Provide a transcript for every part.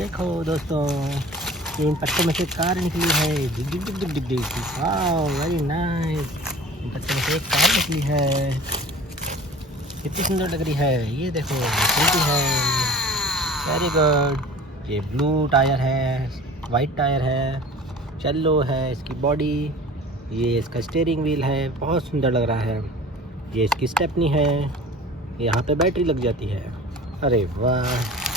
देखो दोस्तों, 3 पत्तों में से कार निकली है। डिग डिग डिग डिग डिग डिग। Wow, very nice. इन पत्तों में से एक कार निकली है। कितनी सुंदर लग रही है। ये देखो, चलती है। Very good. ये ब्लू टायर है, वाइट टायर है, येलो है इसकी बॉडी। ये इसका स्टीयरिंग व्हील है, बहुत सुंदर लग रहा है। ये इसकी स्टेपनी है। यहाँ पे बैटरी लग जाती है। अरे वाह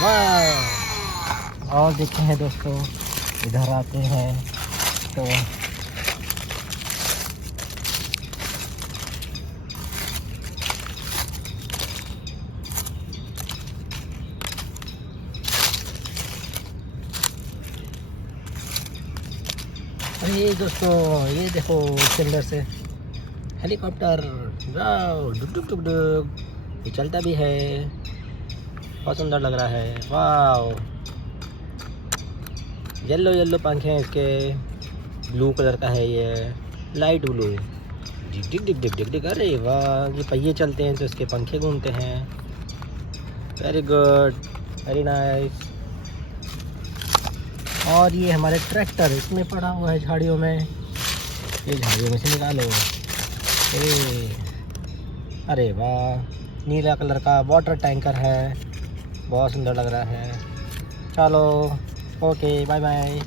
वाह। और देखते हैं दोस्तों, इधर आते हैं तो अरे दोस्तों, ये देखो इसके अंदर से हेलीकॉप्टर। वाओ, डुक डुक डुक डुक। ये चलता भी है, बहुत सुंदर लग रहा है। वाओ, येलो येलो पंखे हैं इसके। ब्लू कलर का है ये, लाइट ब्लू। डिग डिग डिग डिग डिग डिग। अरे वाह, ये पहिए चलते हैं तो इसके पंखे घूमते हैं। Very good, very nice. और ये हमारे ट्रैक्टर इसमें पड़ा हुआ है झाड़ियों में। ये झाड़ियों में से निकालो। ए, अरे वाह, नीला कलर का वाटर टैंकर है, बहुत सुंदर लग रहा है। चलो, ओके, बाय बाय।